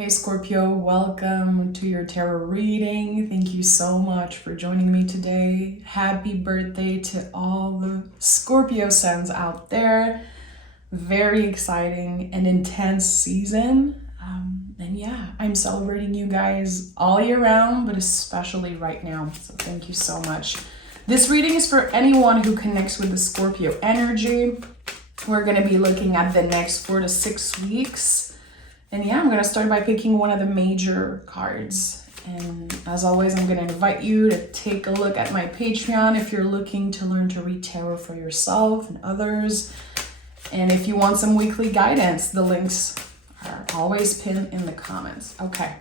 Hey Scorpio, welcome to your tarot reading. Thank you so much for joining me today. Happy birthday to all the Scorpio suns out there. Very exciting and intense season. And yeah, I'm celebrating you guys all year round, but especially right now. So thank you so much. This reading is for anyone who connects with the Scorpio energy. We're going to be looking at the next 4 to 6 weeks. And yeah, I'm going to start by picking one of the major cards. And as always, I'm going to invite you to take a look at my Patreon if you're looking to learn to read tarot for yourself and others. And if you want some weekly guidance, the links are always pinned in the comments. Okay.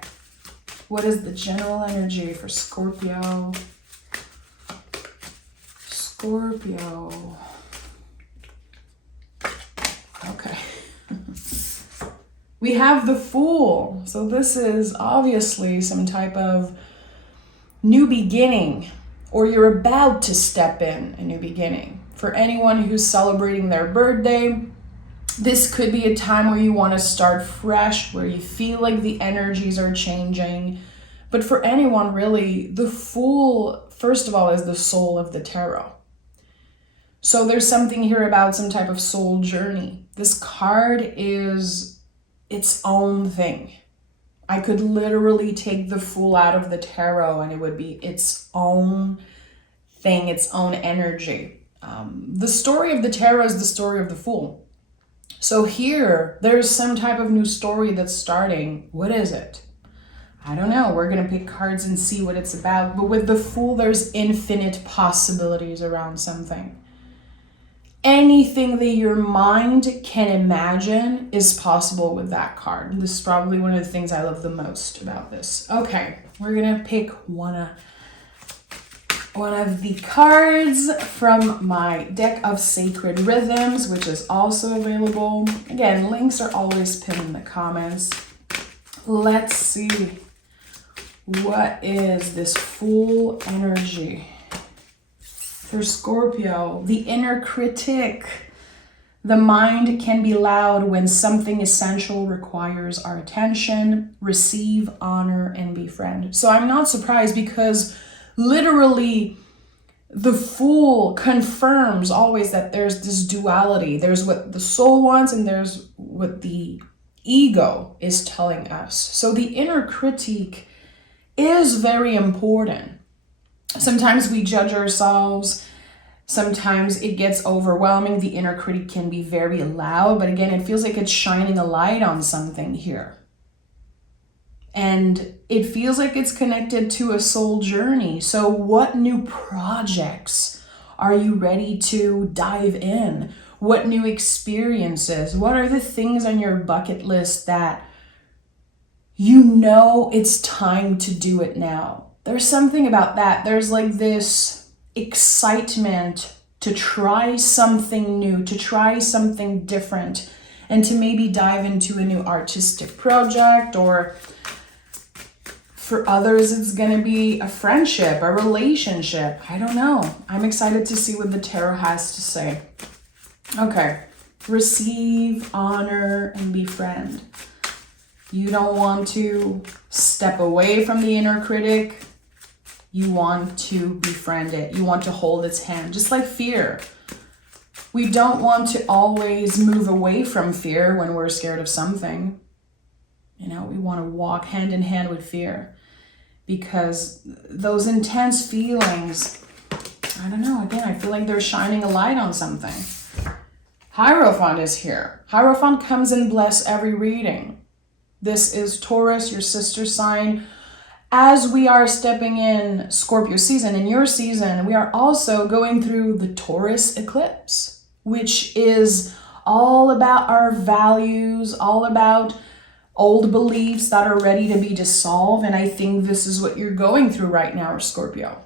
What is the general energy for Scorpio? Scorpio. Okay. We have the Fool. So this is obviously some type of new beginning, or you're about to step in a new beginning. For anyone who's celebrating their birthday, this could be a time where you want to start fresh, where you feel like the energies are changing. But for anyone really, the Fool, first of all, is the soul of the tarot. So there's something here about some type of soul journey. This card is its own thing. I could literally take the Fool out of the tarot and it would be its own thing, its own energy. The story of the tarot is the story of the Fool. So here, there's some type of new story that's starting. What is it? I don't know. We're going to pick cards and see what it's about. But with the Fool, there's infinite possibilities around something. Anything that your mind can imagine is possible with that card. This is probably one of the things I love the most about this. Okay, we're gonna pick one of the cards from my deck of Sacred Rhythms, which is also available. Again, links are always pinned in the comments. Let's see. What is this Fool energy? For Scorpio, the inner critic. The mind can be loud when something essential requires our attention. Receive, honor, and befriend. So I'm not surprised because literally the Fool confirms always that there's this duality. There's what the soul wants and there's what the ego is telling us. So the inner critique is very important. Sometimes we judge ourselves. Sometimes it gets overwhelming. The inner critic can be very loud, but again, it feels like it's shining a light on something here. And it feels like it's connected to a soul journey. So what new projects are you ready to dive in? What new experiences? What are the things on your bucket list that you know it's time to do it now? There's something about that. There's like this excitement to try something new, to try something different, and to maybe dive into a new artistic project, or for others, it's going to be a friendship, a relationship. I don't know. I'm excited to see what the tarot has to say. Okay. Receive, honor, and befriend. You don't want to step away from the inner critic. You want to befriend it. You want to hold its hand, just like fear. We don't want to always move away from fear when we're scared of something. You know, we want to walk hand in hand with fear because those intense feelings, I don't know, again, I feel like they're shining a light on something. Hierophant is here. Hierophant comes and bless every reading. This is Taurus, your sister sign. As we are stepping in Scorpio season, in your season, we are also going through the Taurus eclipse, which is all about our values, all about old beliefs that are ready to be dissolved. And I think this is what you're going through right now, Scorpio.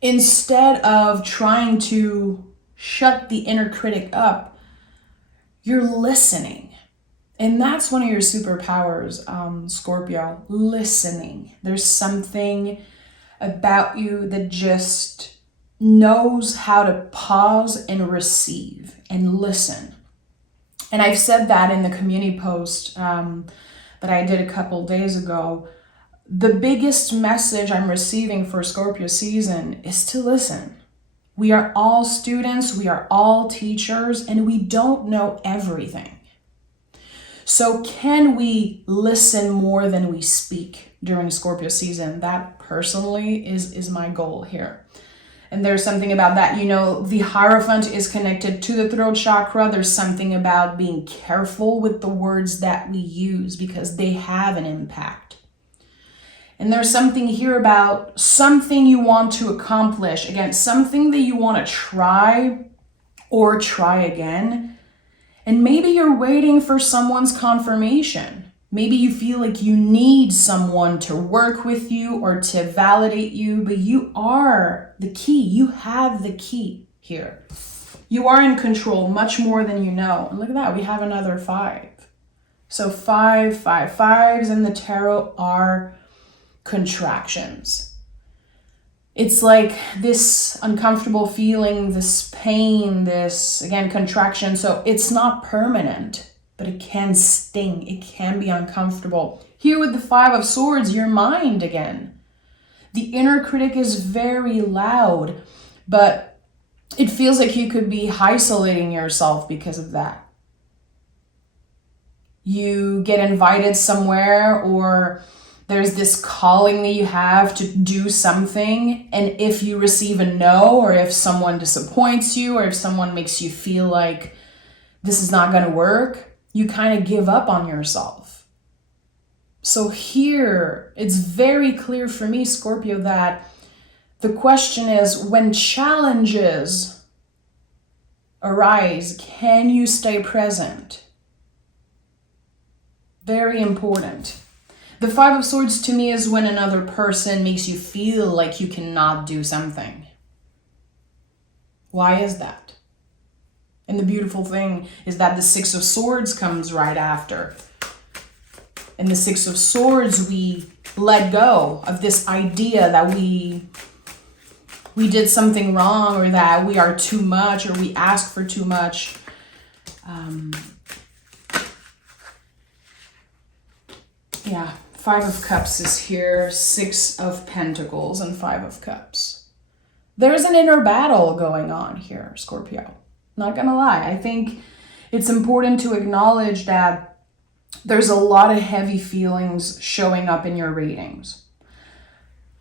Instead of trying to shut the inner critic up, you're listening. And that's one of your superpowers, Scorpio, listening. There's something about you that just knows how to pause and receive and listen. And I've said that in the community post that that I did a couple days ago, the biggest message I'm receiving for Scorpio season is to listen. We are all students, we are all teachers, and we don't know everything. So can we listen more than we speak during Scorpio season? That personally is my goal here. And there's something about that, the Hierophant is connected to the throat chakra. There's something about being careful with the words that we use because they have an impact. And there's something here about something you want to accomplish. Again, something that you want to try or try again. And maybe you're waiting for someone's confirmation. Maybe you feel like you need someone to work with you or to validate you, but you are the key. You have the key here. You are in control much more than you know. And look at that, we have another 5. So 5, 5, 5s in the tarot are contractions. It's like this uncomfortable feeling, this pain, this, again, contraction. So it's not permanent, but it can sting. It can be uncomfortable. Here with the 5 of Swords, your mind again. The inner critic is very loud, but it feels like you could be isolating yourself because of that. You get invited somewhere, or there's this calling that you have to do something, and if you receive a no, or if someone disappoints you, or if someone makes you feel like this is not going to work, you kind of give up on yourself. So here, it's very clear for me, Scorpio, that the question is, when challenges arise, can you stay present? Very important. The 5 of Swords to me is when another person makes you feel like you cannot do something. Why is that? And the beautiful thing is that the 6 of Swords comes right after. In the 6 of Swords, we let go of this idea that we did something wrong, or that we are too much, or we ask for too much. Yeah. 5 of Cups is here, 6 of Pentacles, and 5 of Cups. There's an inner battle going on here, Scorpio. Not gonna lie. I think it's important to acknowledge that there's a lot of heavy feelings showing up in your readings,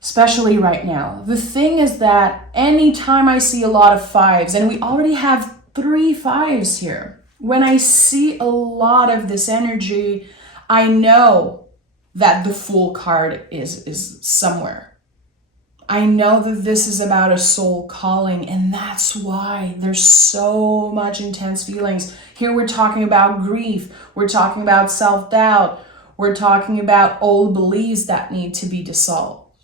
especially right now. The thing is that anytime I see a lot of 5s, and we already have 3 5s here, when I see a lot of this energy, I know that the Fool card is somewhere. I know that this is about a soul calling, and that's why there's so much intense feelings. Here we're talking about grief, we're talking about self-doubt, we're talking about old beliefs that need to be dissolved.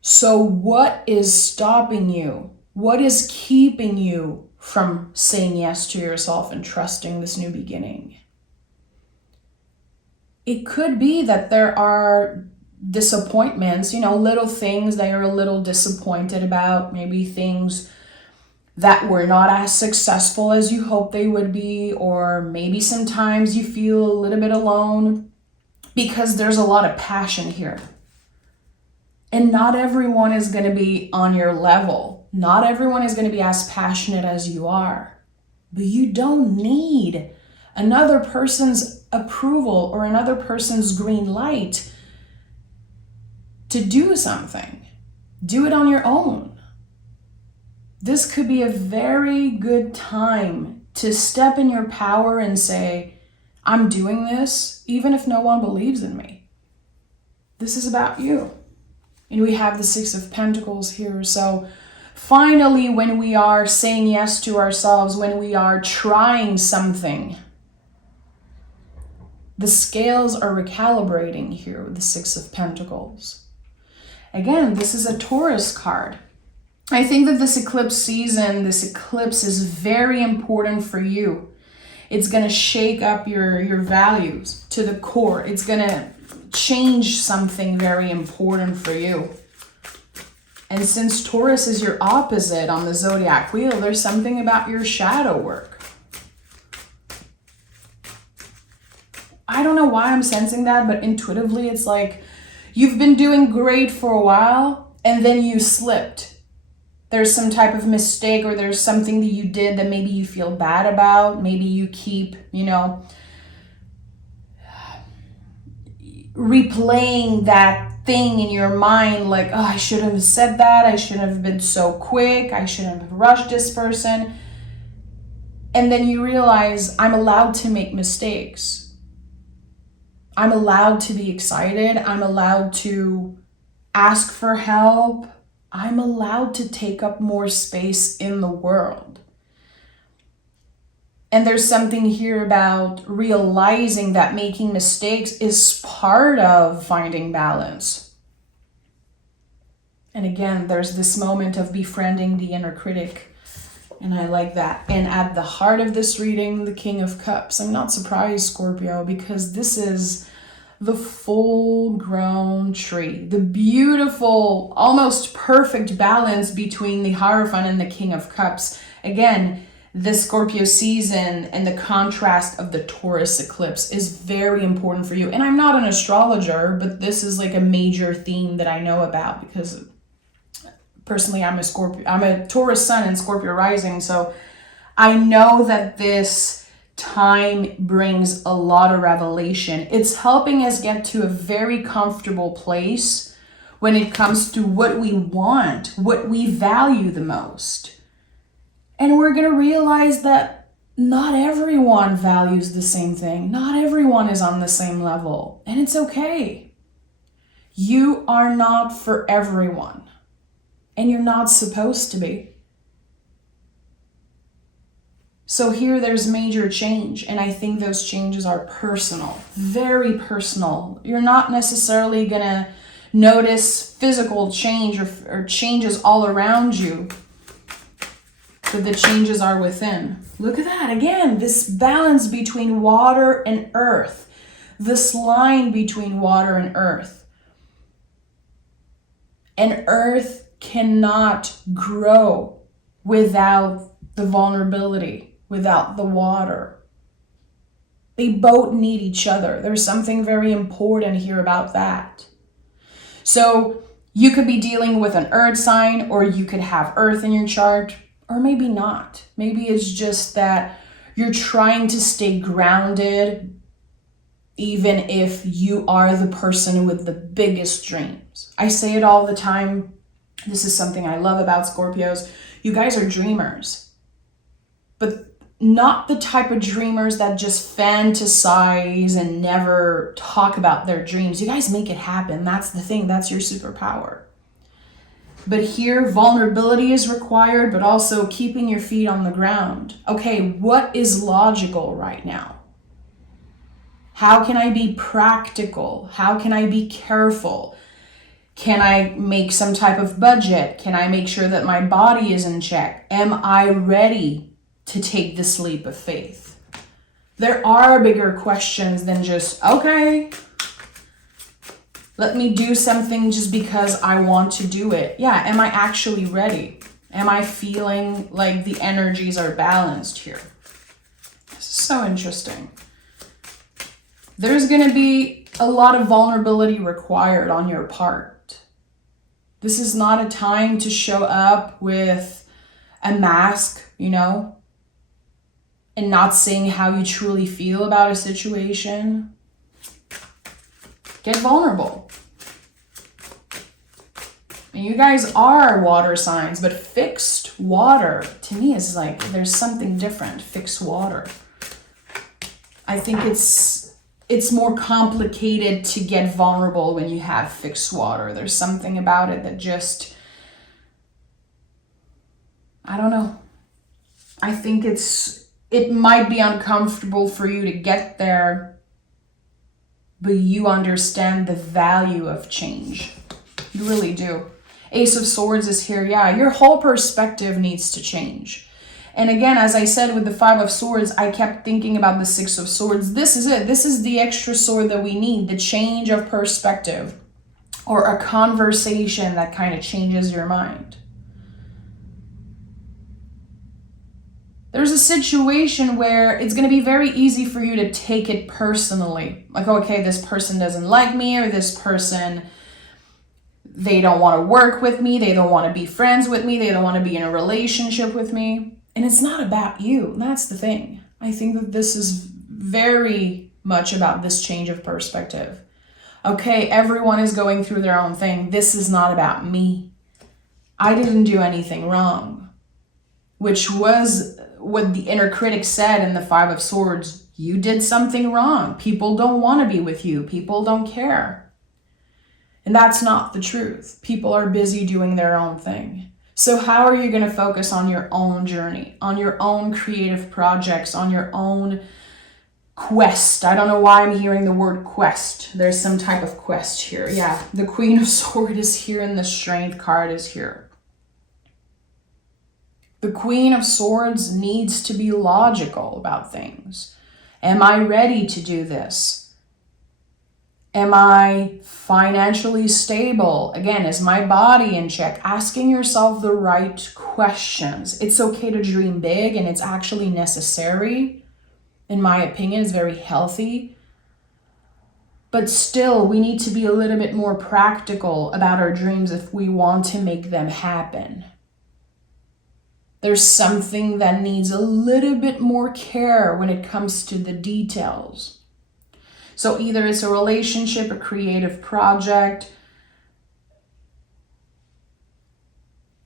So what is stopping you? What is keeping you from saying yes to yourself and trusting this new beginning? It could be that there are disappointments, little things that you're a little disappointed about, maybe things that were not as successful as you hoped they would be, or maybe sometimes you feel a little bit alone because there's a lot of passion here. And not everyone is going to be on your level. Not everyone is going to be as passionate as you are. But you don't need another person's approval or another person's green light to do something. Do it on your own. This could be a very good time to step in your power and say, I'm doing this even if no one believes in me. This is about you. And we have the 6 of Pentacles here. So finally, when we are saying yes to ourselves, when we are trying something, the scales are recalibrating here with the 6 of Pentacles. Again, this is a Taurus card. I think that this eclipse season, this eclipse is very important for you. It's going to shake up your values to the core. It's going to change something very important for you. And since Taurus is your opposite on the zodiac wheel, there's something about your shadow work. I don't know why I'm sensing that, but intuitively it's like you've been doing great for a while and then you slipped. There's some type of mistake, or there's something that you did that maybe you feel bad about. Maybe you keep, replaying that thing in your mind, like, oh, I shouldn't have said that. I shouldn't have been so quick. I shouldn't have rushed this person. And then you realize, I'm allowed to make mistakes. I'm allowed to be excited. I'm allowed to ask for help. I'm allowed to take up more space in the world. And there's something here about realizing that making mistakes is part of finding balance. And again, there's this moment of befriending the inner critic. And I like that. And at the heart of this reading, the King of Cups. I'm not surprised, Scorpio, because this is the full-grown tree. The beautiful, almost perfect balance between the Hierophant and the King of Cups. Again, this Scorpio season and the contrast of the Taurus eclipse is very important for you. And I'm not an astrologer, but this is like a major theme that I know about because personally I'm a Taurus sun and Scorpio rising. So I know that this time brings a lot of revelation. It's helping us get to a very comfortable place when it comes to what we want, what we value the most. And we're going to realize that not everyone values the same thing. Not everyone is on the same level. And it's okay. You are not for everyone. And you're not supposed to be. So here there's major change. And I think those changes are personal. Very personal. You're not necessarily going to notice physical change or changes all around you. But the changes are within. Look at that. Again, this balance between water and earth. This line between water and earth. And earth cannot grow without the vulnerability, without the water. They both need each other. There's something very important here about that. So you could be dealing with an earth sign, or you could have earth in your chart. Or maybe not. Maybe it's just that you're trying to stay grounded even if you are the person with the biggest dreams. I say it all the time. This is something I love about Scorpios. You guys are dreamers. But not the type of dreamers that just fantasize and never talk about their dreams. You guys make it happen. That's the thing. That's your superpower. But here, vulnerability is required, but also keeping your feet on the ground. Okay, what is logical right now? How can I be practical? How can I be careful? Can I make some type of budget? Can I make sure that my body is in check? Am I ready to take this leap of faith? There are bigger questions than just, okay, let me do something just because I want to do it. Yeah, am I actually ready? Am I feeling like the energies are balanced here? This is so interesting. There's going to be a lot of vulnerability required on your part. This is not a time to show up with a mask, and not saying how you truly feel about a situation. Get vulnerable. And you guys are water signs, but fixed water to me is like there's something different. Fixed water. I think it's more complicated to get vulnerable when you have fixed water. There's something about it that just, I don't know. I think it might be uncomfortable for you to get there, but you understand the value of change. You really do. Ace of Swords is here. Yeah, your whole perspective needs to change. And again, as I said with the Five of Swords, I kept thinking about the Six of Swords. This is it. This is the extra sword that we need, the change of perspective, or a conversation that kind of changes your mind. There's a situation where it's going to be very easy for you to take it personally. Like, okay, this person doesn't like me, or this person, they don't want to work with me, they don't want to be friends with me, they don't want to be in a relationship with me. And it's not about you. That's the thing. I think that this is very much about this change of perspective. Okay, everyone is going through their own thing. This is not about me. I didn't do anything wrong, which was what the inner critic said in the Five of Swords. You did something wrong. People don't want to be with you. People don't care. And that's not the truth. People are busy doing their own thing. So how are you going to focus on your own journey, on your own creative projects, on your own quest? I don't know why I'm hearing the word quest. There's some type of quest here. Yeah, the Queen of Swords is here and the Strength card is here. The Queen of Swords needs to be logical about things. Am I ready to do this? Am I financially stable? Again, is my body in check? Asking yourself the right questions. It's okay to dream big, and it's actually necessary. In my opinion, it's very healthy. But still, we need to be a little bit more practical about our dreams if we want to make them happen. There's something that needs a little bit more care when it comes to the details. So either it's a relationship, a creative project.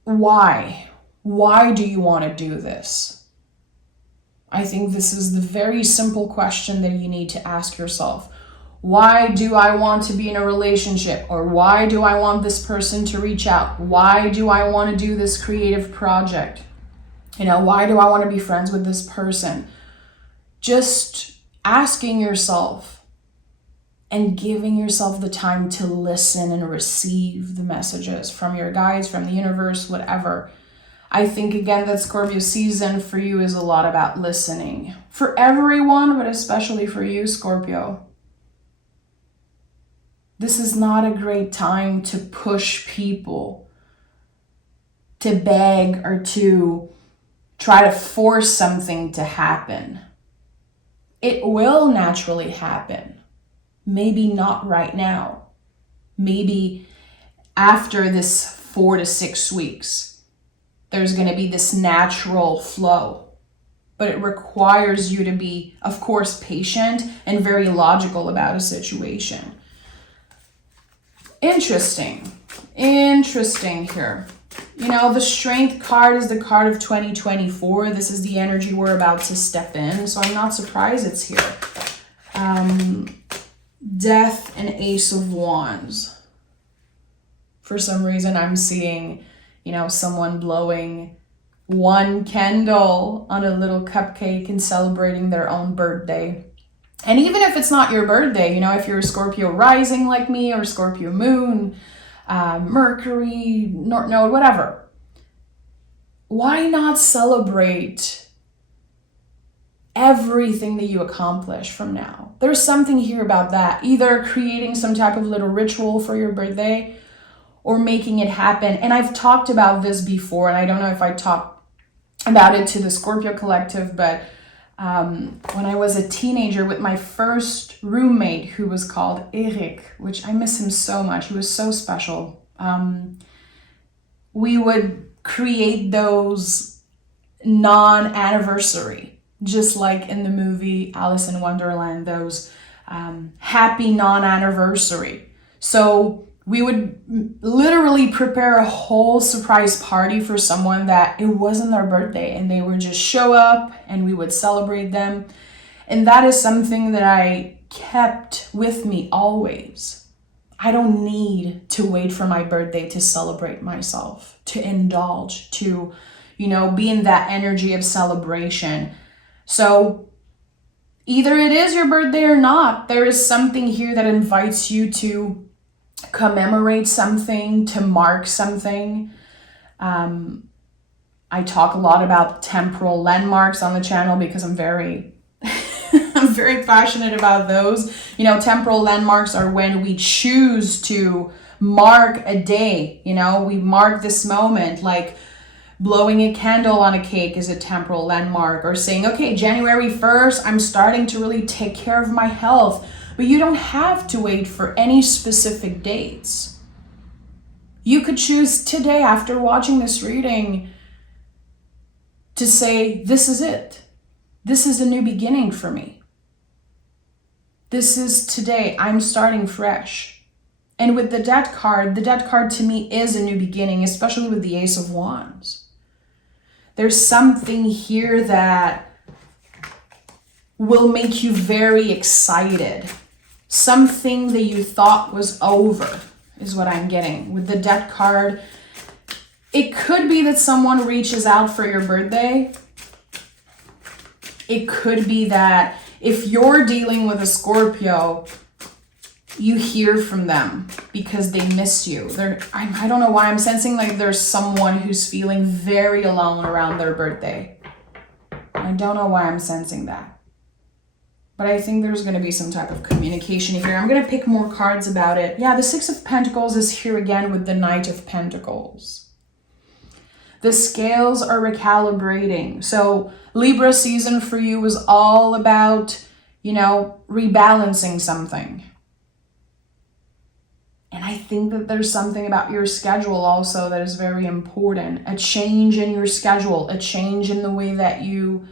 Why? Why do you want to do this? I think this is the very simple question that you need to ask yourself. Why do I want to be in a relationship? Or why do I want this person to reach out? Why do I want to do this creative project? Why do I want to be friends with this person? Just asking yourself and giving yourself the time to listen and receive the messages from your guides, from the universe, whatever. I think, again, that Scorpio season for you is a lot about listening. For everyone, but especially for you, Scorpio. This is not a great time to push people, to beg, or to try to force something to happen. It will naturally happen. Maybe not right now. Maybe after this 4 to 6 weeks, there's going to be this natural flow. But it requires you to be, of course, patient and very logical about a situation. Interesting here. The Strength card is the card of 2024. This is the energy we're about to step in. So I'm not surprised it's here. Death and Ace of Wands. For some reason, I'm seeing, someone blowing one candle on a little cupcake and celebrating their own birthday. And even if it's not your birthday, if you're a Scorpio rising like me, or Scorpio moon, Mercury, North Node, whatever, why not celebrate everything that you accomplish from now? There's something here about that. Either creating some type of little ritual for your birthday or making it happen. And I've talked about this before, and I don't know if I talked about it to the Scorpio collective, but when I was a teenager with my first roommate, who was called Eric, which I miss him so much. He was so special. We would create those non-anniversary, just like in the movie Alice in Wonderland, those happy non-anniversary. So we would literally prepare a whole surprise party for someone that it wasn't their birthday, and they would just show up and we would celebrate them. And that is something that I kept with me always. I don't need to wait for my birthday to celebrate myself, to indulge, to, be in that energy of celebration. So either it is your birthday or not, there is something here that invites you to commemorate something, to mark something. I talk a lot about temporal landmarks on the channel because I'm very passionate about those. Temporal landmarks are when we choose to mark a day. We mark this moment, like Blowing a candle on a cake is a temporal landmark, or saying, okay, January 1st, I'm starting to really take care of my health. But you don't have to wait for any specific dates. You could choose today, after watching this reading, to say, this is it. This is a new beginning for me. This is today. I'm starting fresh. And with the Death card to me is a new beginning, especially with the Ace of Wands. There's something here that will make you very excited. Something that you thought was over is what I'm getting. With the Death card, it could be that someone reaches out for your birthday. It could be that if you're dealing with a Scorpio, you hear from them because they miss you. I don't know why I'm sensing like there's someone who's feeling very alone around their birthday. I don't know why I'm sensing that. But I think there's going to be some type of communication here. I'm going to pick more cards about it. Yeah, the Six of Pentacles is here again with the Knight of Pentacles. The scales are recalibrating. So Libra season for you was all about, rebalancing something. And I think that there's something about your schedule also that is very important. A change in your schedule, a change in the way that you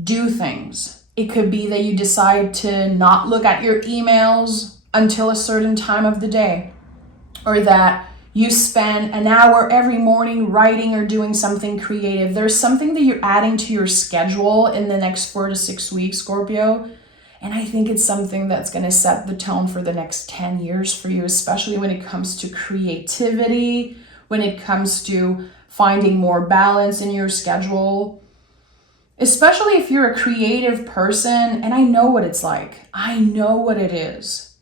do things. It could be that you decide to not look at your emails until a certain time of the day, or that you spend an hour every morning writing or doing something creative. There's something that you're adding to your schedule in the next 4 to 6 weeks, Scorpio. And I think it's something that's going to set the tone for the next 10 years for you, especially when it comes to creativity, when it comes to finding more balance in your schedule. Especially if you're a creative person, and I know what it's like. I know what it is.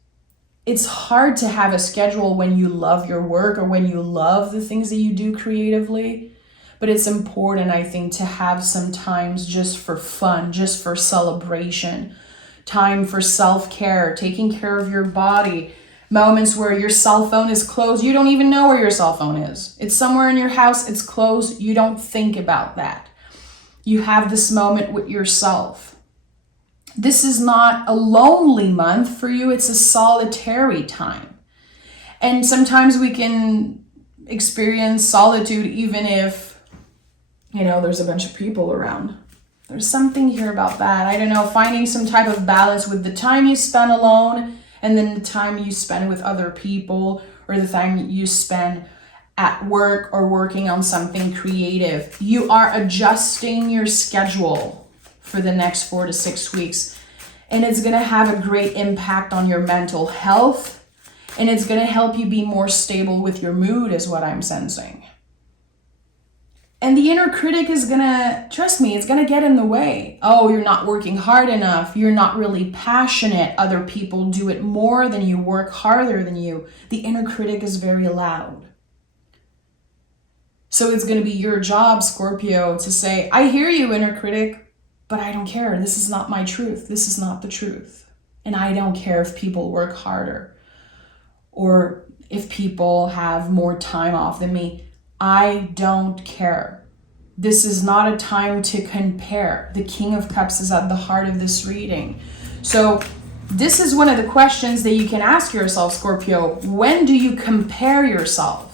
It's hard to have a schedule when you love your work or when you love the things that you do creatively. But it's important, I think, to have some times just for fun, just for celebration, time for self-care, taking care of your body, moments where your cell phone is closed. You don't even know where your cell phone is. It's somewhere in your house, it's closed. You don't think about that. You have this moment with yourself. This is not a lonely month for you. It's a solitary time. And sometimes we can experience solitude even if, there's a bunch of people around. There's something here about that. I don't know, finding some type of balance with the time you spend alone and then the time you spend with other people, or the time you spend at work or working on something creative. You are adjusting your schedule for the next 4 to 6 weeks. And it's going to have a great impact on your mental health. And it's going to help you be more stable with your mood is what I'm sensing. And the inner critic is going to, trust me, it's going to get in the way. Oh, you're not working hard enough. You're not really passionate. Other people do it more than you, work harder than you. The inner critic is very loud. So it's going to be your job, Scorpio, to say, I hear you, inner critic, but I don't care. This is not my truth. This is not the truth. And I don't care if people work harder or if people have more time off than me. I don't care. This is not a time to compare. The King of Cups is at the heart of this reading. So this is one of the questions that you can ask yourself, Scorpio. When do you compare yourself?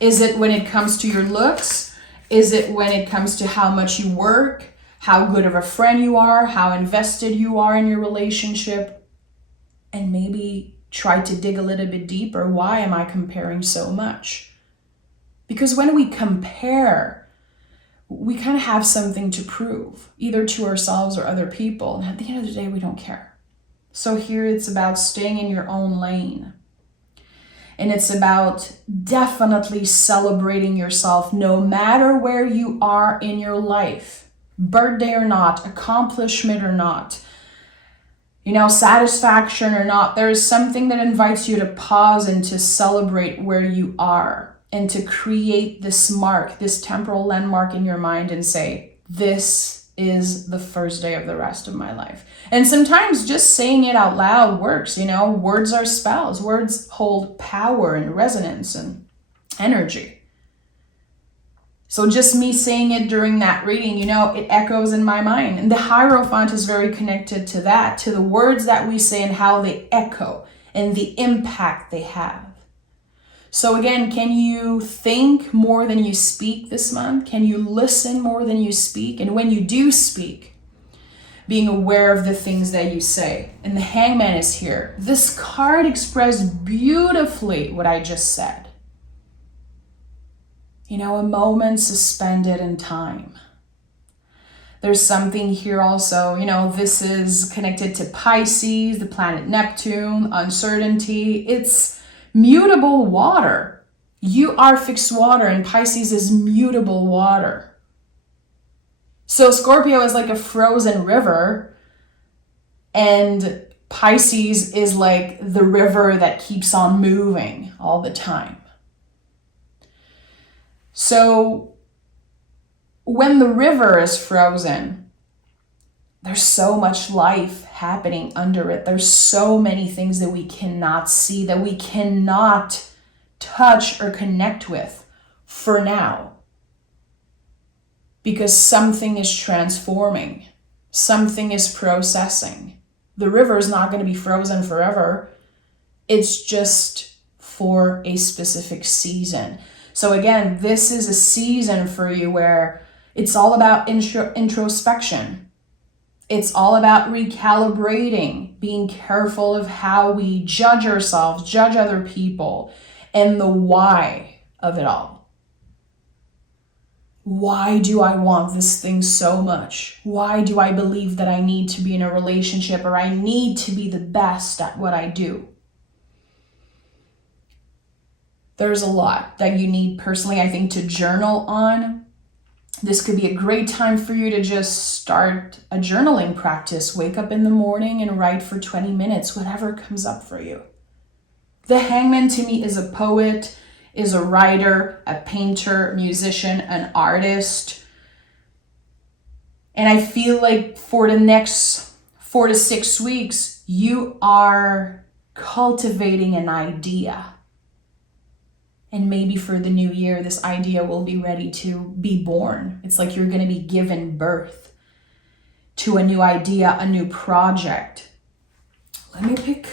Is it when it comes to your looks? Is it when it comes to how much you work, how good of a friend you are, how invested you are in your relationship? And maybe try to dig a little bit deeper. Why am I comparing so much? Because when we compare, we kind of have something to prove, either to ourselves or other people. And at the end of the day, we don't care. So here it's about staying in your own lane. And it's about definitely celebrating yourself no matter where you are in your life, birthday or not, accomplishment or not, satisfaction or not. There is something that invites you to pause and to celebrate where you are and to create this mark, this temporal landmark in your mind and say, this is the first day of the rest of my life. And sometimes just saying it out loud works, words are spells. Words hold power and resonance and energy. So just me saying it during that reading, it echoes in my mind. And the Hierophant is very connected to that, to the words that we say and how they echo and the impact they have. So again, can you think more than you speak this month? Can you listen more than you speak? And when you do speak, being aware of the things that you say. And the Hangman is here. This card expressed beautifully what I just said. A moment suspended in time. There's something here also, this is connected to Pisces, the planet Neptune, uncertainty. It's mutable water. You are fixed water, and Pisces is mutable water. So Scorpio is like a frozen river, and Pisces is like the river that keeps on moving all the time. So when the river is frozen, there's so much life happening under it. There's so many things that we cannot see, that we cannot touch or connect with for now. Because something is transforming, something is processing. The river is not going to be frozen forever. It's just for a specific season. So again, this is a season for you where it's all about introspection. It's all about recalibrating, being careful of how we judge ourselves, judge other people, and the why of it all. Why do I want this thing so much? Why do I believe that I need to be in a relationship, or I need to be the best at what I do? There's a lot that you need personally, I think, to journal on. This could be a great time for you to just start a journaling practice. Wake up in the morning and write for 20 minutes, whatever comes up for you. The Hangman to me is a poet, is a writer, a painter, musician, an artist. And I feel like for the next 4 to 6 weeks, you are cultivating an idea. And maybe for the new year, this idea will be ready to be born. It's like you're going to be given birth to a new idea, a new project. Let me pick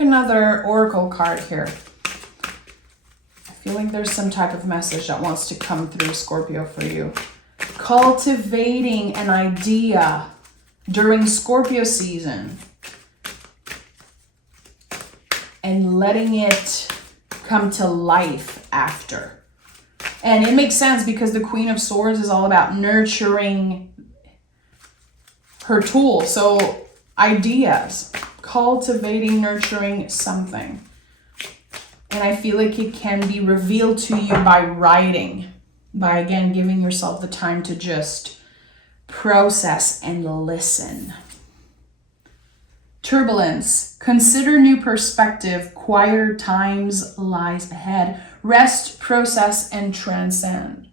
another oracle card here. I feel like there's some type of message that wants to come through, Scorpio, for you. Cultivating an idea during Scorpio season and letting it come to life after. And it makes sense because the Queen of Swords is all about nurturing her tool. So ideas, cultivating, nurturing something. And I feel like it can be revealed to you by writing, by again giving yourself the time to just process and listen. Turbulence. Consider new perspective. Quieter times lies ahead. Rest, process, and transcend.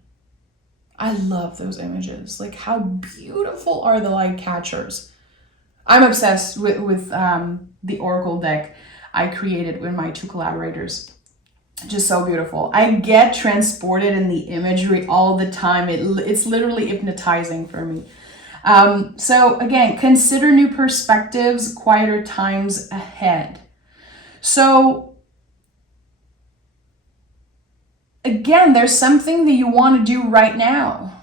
I love those images. Like, how beautiful are the light catchers? I'm obsessed with the Oracle deck I created with my 2 collaborators. Just so beautiful. I get transported in the imagery all the time. It's literally hypnotizing for me. So again, consider new perspectives, quieter times ahead. So again, there's something that you want to do right now.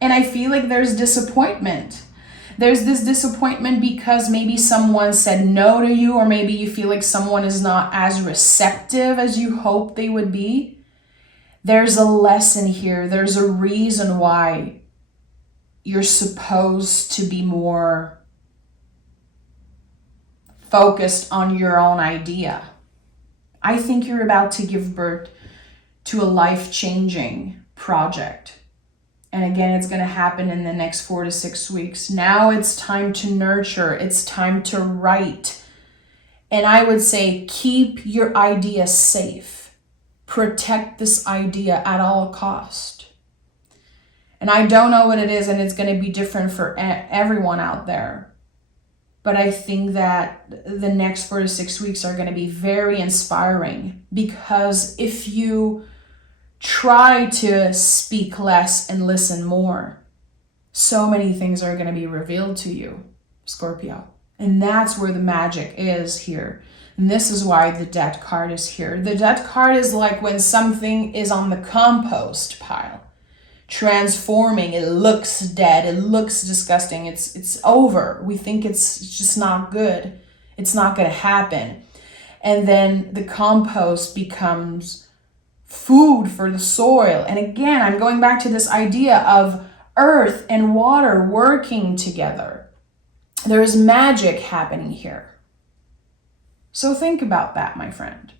And I feel like there's disappointment. There's this disappointment because maybe someone said no to you, or maybe you feel like someone is not as receptive as you hope they would be. There's a lesson here. There's a reason why you're supposed to be more focused on your own idea. I think you're about to give birth to a life-changing project. And again, it's going to happen in the next 4 to 6 weeks. Now it's time to nurture. It's time to write. And I would say keep your idea safe. Protect this idea at all cost. And I don't know what it is, and it's going to be different for everyone out there. But I think that the next 4 to 6 weeks are going to be very inspiring, because if you Try to speak less and listen more. So many things are going to be revealed to you, Scorpio. And that's where the magic is here. And this is why the Death card is here. The Death card is like when something is on the compost pile, transforming. It looks dead. It looks disgusting. It's over. We think it's just not good. It's not going to happen. And then the compost becomes food for the soil. And again, I'm going back to this idea of earth and water working together. There is magic happening here. So think about that, my friend.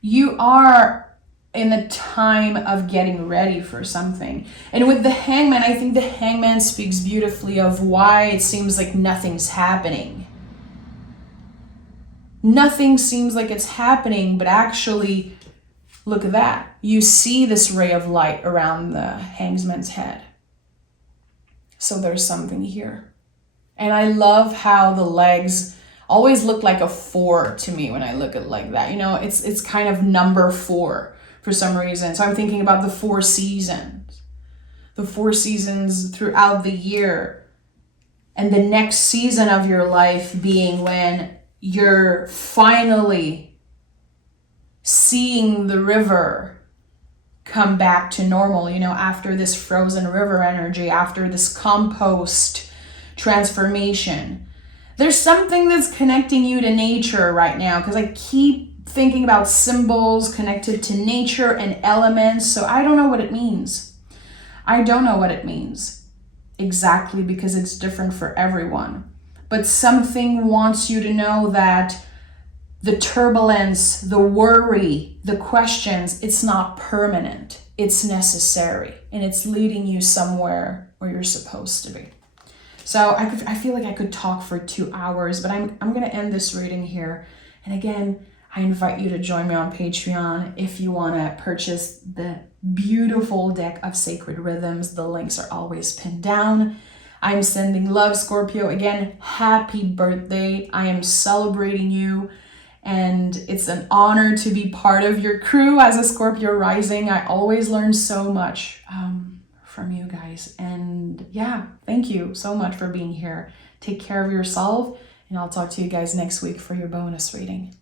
You are in a time of getting ready for something. And with the Hangman, I think the Hangman speaks beautifully of why it seems like nothing's happening. Nothing seems like it's happening, but actually, look at that. You see this ray of light around the Hangman's head. So there's something here. And I love how the legs always look like a 4 to me when I look at it like that. You know, it's kind of number 4 for some reason. So I'm thinking about the 4 seasons. The 4 seasons throughout the year. And the next season of your life being when you're finally seeing the river come back to normal, you know, after this frozen river energy, after this compost transformation. There's something that's connecting you to nature right now, because I keep thinking about symbols connected to nature and elements, so I don't know what it means. I don't know what it means exactly, because it's different for everyone. But something wants you to know that the turbulence, the worry, the questions, it's not permanent. It's necessary, and it's leading you somewhere where you're supposed to be. So I feel like I could talk for 2 hours, but I'm going to end this reading here. And again, I invite you to join me on Patreon if you want to purchase the beautiful deck of sacred rhythms. The links are always pinned down. I'm sending love, Scorpio. Again, happy birthday. I am celebrating you. And it's an honor to be part of your crew as a Scorpio rising. I always learn so much from you guys. And yeah, thank you so much for being here. Take care of yourself, and I'll talk to you guys next week for your bonus reading.